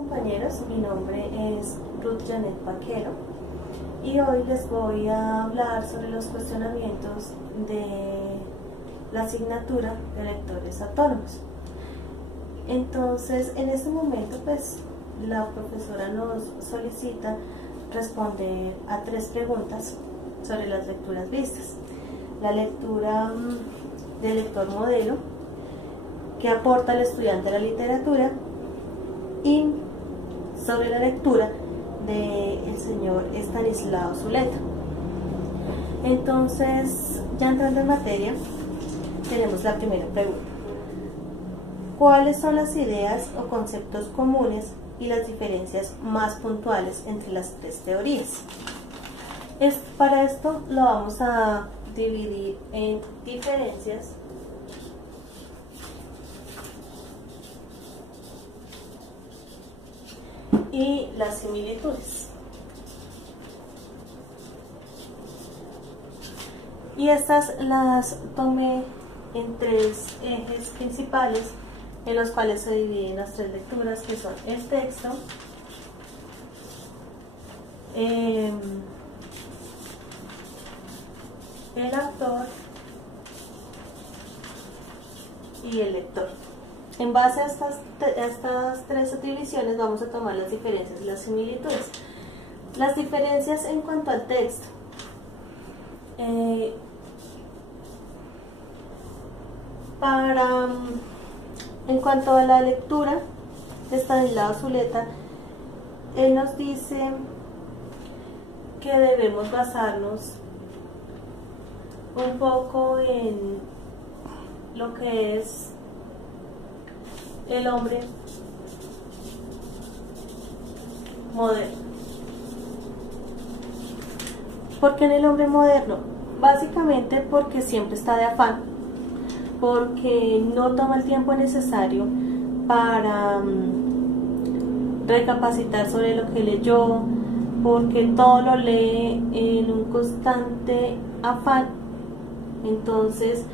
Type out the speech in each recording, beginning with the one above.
Compañeros, mi nombre es Ruth Janet Vaquero y hoy les voy a hablar sobre los cuestionamientos de la asignatura de lectores autónomos. Entonces, en este momento, pues, la profesora nos solicita responder a 3 preguntas sobre las lecturas vistas. La lectura del lector modelo, que aporta al estudiante a la literatura, y sobre la lectura del señor Estanislao Zuleta. Entonces, ya entrando en materia, tenemos la primera pregunta. ¿Cuáles son las ideas o conceptos comunes y las diferencias más puntuales entre las 3 teorías? Para esto lo vamos a dividir en diferencias y las similitudes. Y estas las tomé en 3 ejes principales en los cuales se dividen las 3 lecturas, que son el texto, el autor y el lector. En base a estas 3 divisiones vamos a tomar las diferencias y las similitudes. Las diferencias en cuanto al texto. En cuanto a la lectura de Estanislao Zuleta, él nos dice que debemos basarnos un poco en lo que es el hombre moderno. ¿Por qué en el hombre moderno? Básicamente porque siempre está de afán, porque no toma el tiempo necesario para recapacitar sobre lo que leyó, porque todo lo lee en un constante afán. Entonces,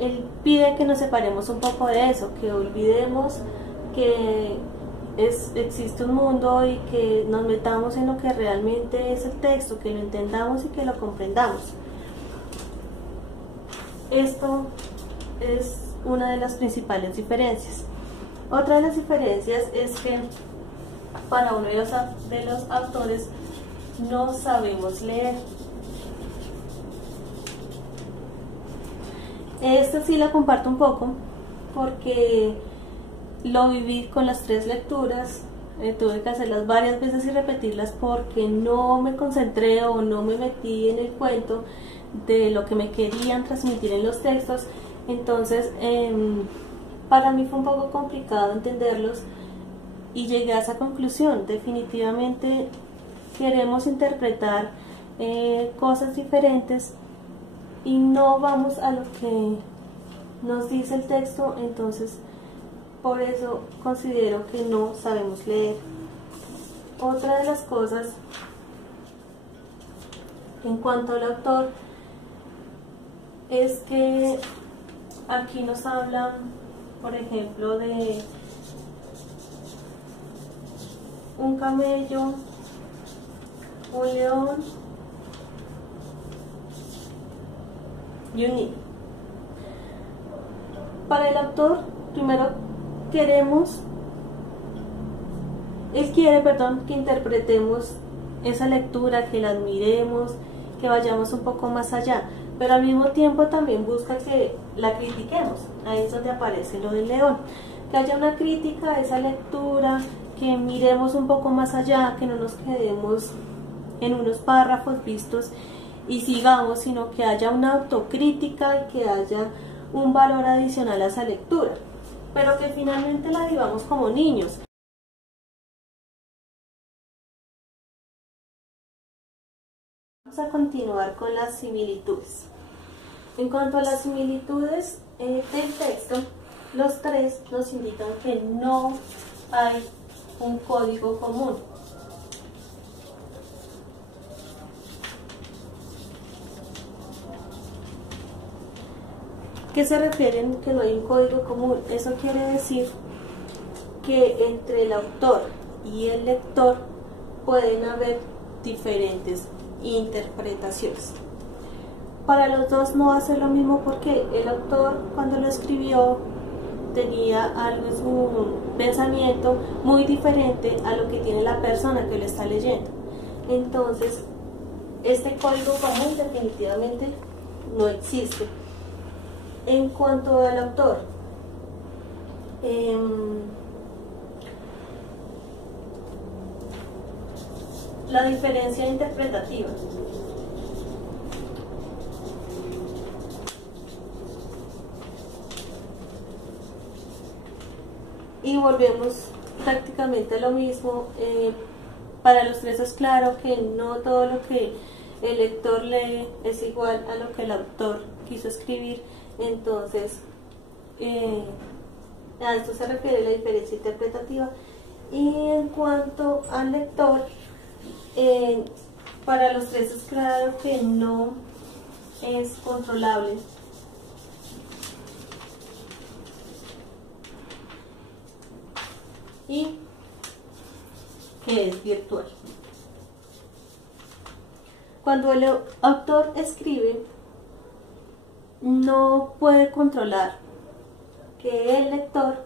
él pide que nos separemos un poco de eso, que olvidemos que existe un mundo y que nos metamos en lo que realmente es el texto, que lo entendamos y que lo comprendamos. Esto es una de las principales diferencias. Otra de las diferencias es que para uno de los autores no sabemos leer. Esta sí la comparto un poco porque lo viví con las 3 lecturas. Tuve que hacerlas varias veces y repetirlas porque no me concentré o no me metí en el cuento de lo que me querían transmitir en los textos. Entonces, para mí fue un poco complicado entenderlos y llegué a esa conclusión. Definitivamente queremos interpretar cosas diferentes y no vamos a lo que nos dice el texto. Entonces, por eso considero que no sabemos leer. Otra de las cosas en cuanto al autor es que aquí nos hablan, por ejemplo, de un camello, un león y un niño. Para el autor, primero él quiere que interpretemos esa lectura, que la admiremos, que vayamos un poco más allá, pero al mismo tiempo también busca que la critiquemos. Ahí es donde aparece lo del león, que haya una crítica a esa lectura, que miremos un poco más allá, que no nos quedemos en unos párrafos vistos y sigamos, sino que haya una autocrítica y que haya un valor adicional a esa lectura, pero que finalmente la vivamos como niños. Vamos a continuar con las similitudes. En cuanto a las similitudes del texto, los 3 nos indican que no hay un código común. ¿Qué se refieren que no hay un código común? Eso quiere decir que entre el autor y el lector pueden haber diferentes interpretaciones. Para los dos no va a ser lo mismo porque el autor cuando lo escribió tenía algo en su pensamiento muy diferente a lo que tiene la persona que lo está leyendo. Entonces, este código común definitivamente no existe. En cuanto al autor, la diferencia interpretativa. Y volvemos prácticamente a lo mismo. Para los tres es claro que no todo lo que el lector lee es igual a lo que el autor quiso escribir. Entonces, a esto se refiere la diferencia interpretativa. Y en cuanto al lector, para los tres es claro que no es controlable. Y que es virtual. Cuando el autor escribe, no puede controlar que el lector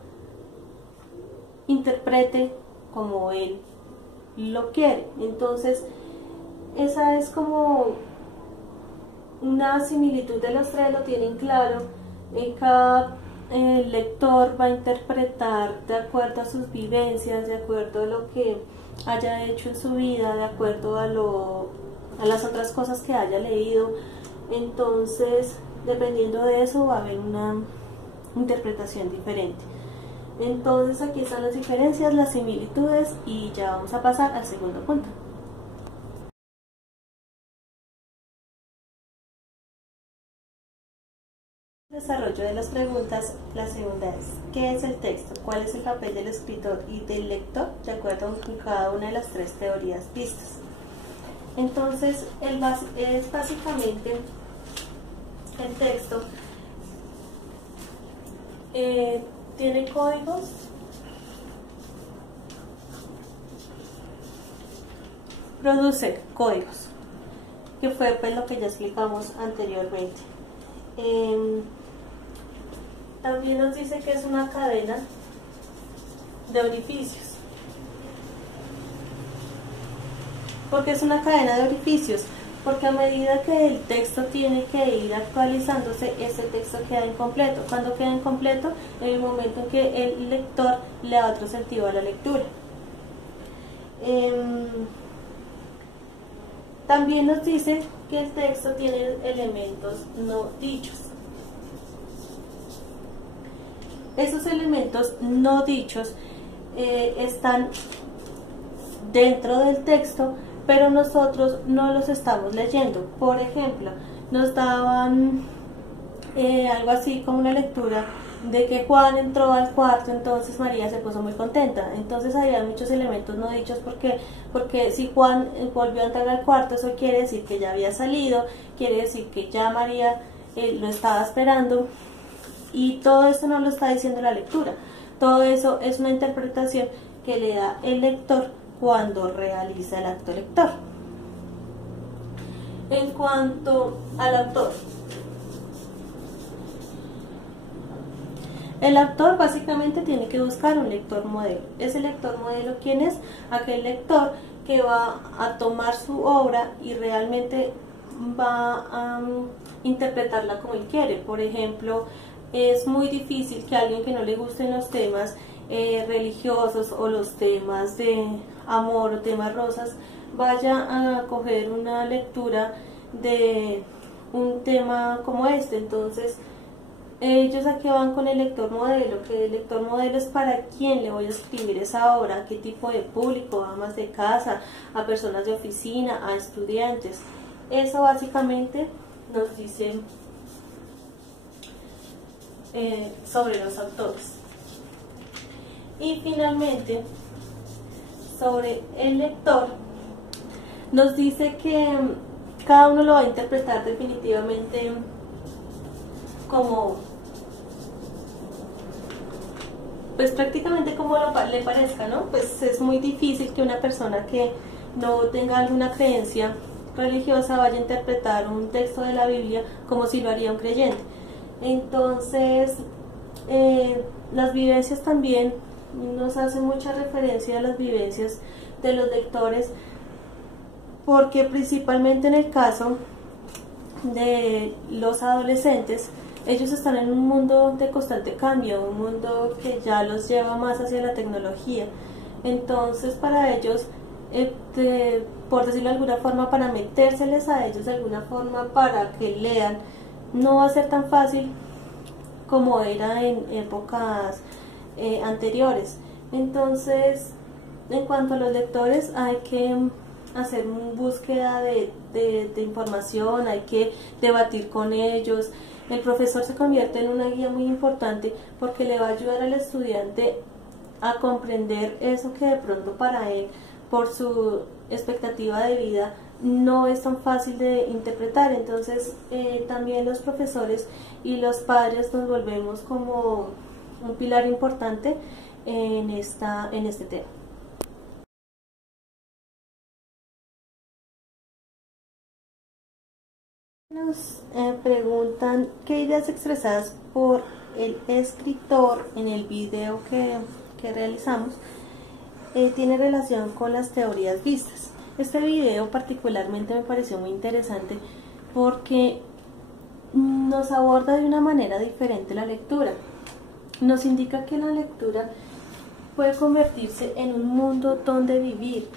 interprete como él lo quiere. Entonces, esa es como una similitud de los tres, lo tienen claro. Cada lector va a interpretar de acuerdo a sus vivencias, de acuerdo a lo que haya hecho en su vida, de acuerdo a las otras cosas que haya leído. Entonces, dependiendo de eso va a haber una interpretación diferente. Entonces aquí están las diferencias, las similitudes, y ya vamos a pasar al segundo punto. Desarrollo de las preguntas. La segunda es: ¿qué es el texto? ¿Cuál es el papel del escritor y del lector de acuerdo con cada una de las tres teorías vistas? Entonces, es básicamente el texto tiene códigos produce códigos, que fue pues lo que ya explicamos anteriormente. También nos dice que es una cadena de orificios. ¿Por qué es una cadena de orificios? Porque a medida que el texto tiene que ir actualizándose, ese texto queda incompleto. Cuando queda incompleto, en el momento en que el lector le da otro sentido a la lectura. También nos dice que el texto tiene elementos no dichos. Esos elementos no dichos están dentro del texto, pero nosotros no los estamos leyendo. Por ejemplo, nos daban algo así como una lectura de que Juan entró al cuarto, entonces María se puso muy contenta. Entonces había muchos elementos no dichos porque si Juan volvió a entrar al cuarto, eso quiere decir que ya había salido, quiere decir que ya María lo estaba esperando, y todo eso no lo está diciendo la lectura. Todo eso es una interpretación que le da el lector cuando realiza el acto lector. En cuanto al autor, el autor básicamente tiene que buscar un lector modelo. Ese lector modelo, ¿quién es? Aquel lector que va a tomar su obra y realmente va a interpretarla como él quiere. Por ejemplo, es muy difícil que a alguien que no le gusten los temas religiosos o los temas de amor o temas rosas vaya a coger una lectura de un tema como este. Entonces, ellos aquí van con el lector modelo, que el lector modelo es para quién le voy a escribir esa obra, a qué tipo de público, a amas de casa, a personas de oficina, a estudiantes. Eso básicamente nos dice sobre los autores. Y finalmente, sobre el lector, nos dice que cada uno lo va a interpretar definitivamente como pues prácticamente como le parezca, ¿no? Pues es muy difícil que una persona que no tenga alguna creencia religiosa vaya a interpretar un texto de la Biblia como si lo haría un creyente. Entonces, las vivencias también nos hacen mucha referencia a las vivencias de los lectores, porque principalmente en el caso de los adolescentes, ellos están en un mundo de constante cambio, un mundo que ya los lleva más hacia la tecnología. Entonces para ellos, por decirlo de alguna forma, para metérseles a ellos de alguna forma para que lean, no va a ser tan fácil como era en épocas anteriores. Entonces, en cuanto a los lectores, hay que hacer una búsqueda de información, hay que debatir con ellos. El profesor se convierte en una guía muy importante porque le va a ayudar al estudiante a comprender eso que de pronto para él, por su expectativa de vida, no es tan fácil de interpretar. Entonces también los profesores y los padres nos volvemos como un pilar importante en este tema. Nos preguntan qué ideas expresadas por el escritor en el video que realizamos tiene relación con las teorías vistas. Este video particularmente me pareció muy interesante porque nos aborda de una manera diferente la lectura. Nos indica que la lectura puede convertirse en un mundo donde vivir,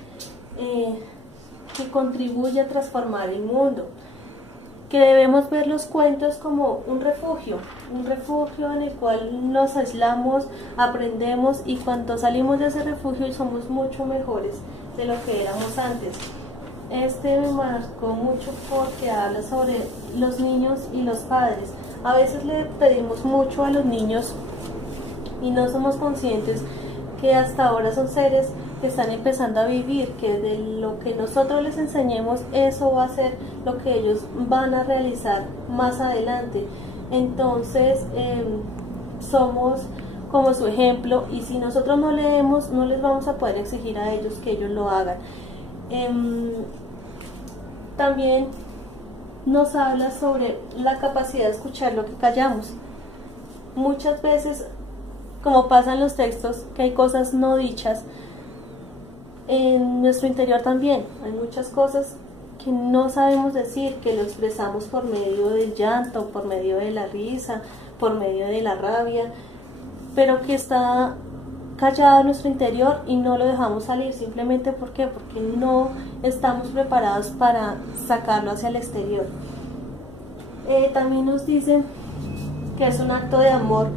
que contribuye a transformar el mundo, que debemos ver los cuentos como un refugio en el cual nos aislamos, aprendemos, y cuando salimos de ese refugio somos mucho mejores de lo que éramos antes. Este me marcó mucho porque habla sobre los niños y los padres. A veces le pedimos mucho a los niños y no somos conscientes que hasta ahora son seres que están empezando a vivir, que de lo que nosotros les enseñemos, eso va a ser lo que ellos van a realizar más adelante. Entonces somos como su ejemplo, y si nosotros no leemos, no les vamos a poder exigir a ellos que ellos lo hagan. También nos habla sobre la capacidad de escuchar lo que callamos. Muchas veces, como pasa en los textos, que hay cosas no dichas, en nuestro interior también hay muchas cosas que no sabemos decir, que lo expresamos por medio del llanto, por medio de la risa, por medio de la rabia, pero que está callado en nuestro interior y no lo dejamos salir. Simplemente porque no estamos preparados para sacarlo hacia el exterior. También nos dicen que es un acto de amor.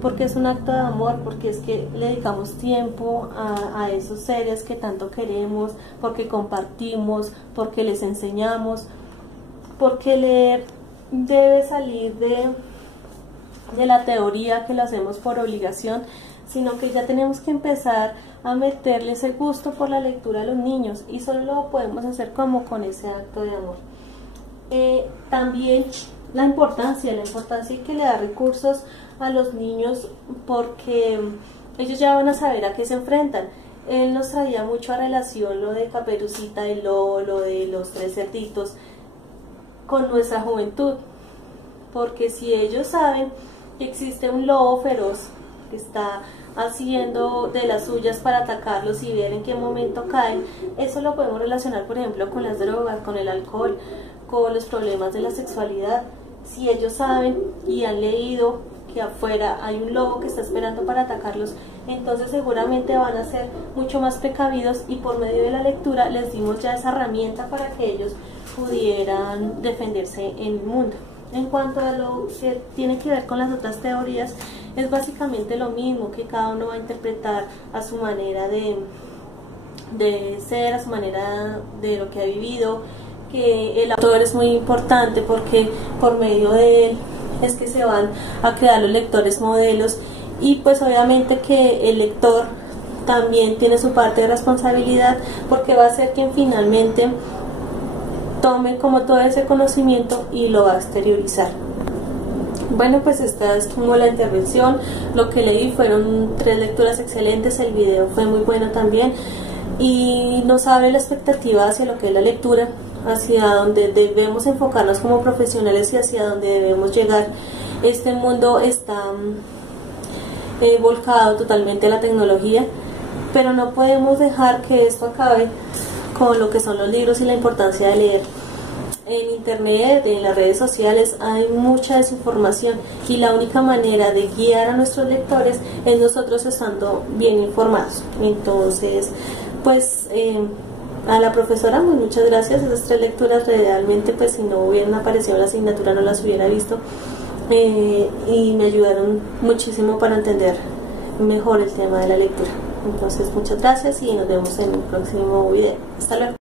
Porque es un acto de amor, porque es que le dedicamos tiempo a esos seres que tanto queremos, porque compartimos, porque les enseñamos, porque leer debe salir de la teoría que lo hacemos por obligación, sino que ya tenemos que empezar a meterles el gusto por la lectura a los niños, y solo lo podemos hacer como con ese acto de amor. También la importancia que le da recursos a los niños, porque ellos ya van a saber a qué se enfrentan. Él nos traía mucho a relación lo de Caperucita el Lobo, lo de los tres cerditos, con nuestra juventud, porque si ellos saben que existe un lobo feroz que está haciendo de las suyas para atacarlos y ver en qué momento caen, eso lo podemos relacionar, por ejemplo, con las drogas, con el alcohol, con los problemas de la sexualidad. Si ellos saben y han leído que afuera hay un lobo que está esperando para atacarlos, entonces seguramente van a ser mucho más precavidos, y por medio de la lectura les dimos ya esa herramienta para que ellos pudieran defenderse en el mundo. En cuanto a lo que tiene que ver con las otras teorías, es básicamente lo mismo, que cada uno va a interpretar a su manera de ser, a su manera de lo que ha vivido, que el autor es muy importante porque por medio de él es que se van a crear los lectores modelos, y pues obviamente que el lector también tiene su parte de responsabilidad, porque va a ser quien finalmente tome como todo ese conocimiento y lo va a exteriorizar. Bueno, pues esta es como la intervención. Lo que leí fueron 3 lecturas excelentes, el video fue muy bueno también y nos abre la expectativa hacia lo que es la lectura, hacia donde debemos enfocarnos como profesionales y hacia donde debemos llegar. Este mundo está volcado totalmente a la tecnología, pero no podemos dejar que esto acabe con lo que son los libros y la importancia de leer. En internet, en las redes sociales hay mucha desinformación y la única manera de guiar a nuestros lectores es nosotros estando bien informados. Entonces, pues a la profesora muchas gracias. Esas 3 lecturas realmente, pues si no hubieran aparecido en la asignatura no las hubiera visto y me ayudaron muchísimo para entender mejor el tema de la lectura. Entonces muchas gracias y nos vemos en un próximo video. Hasta luego.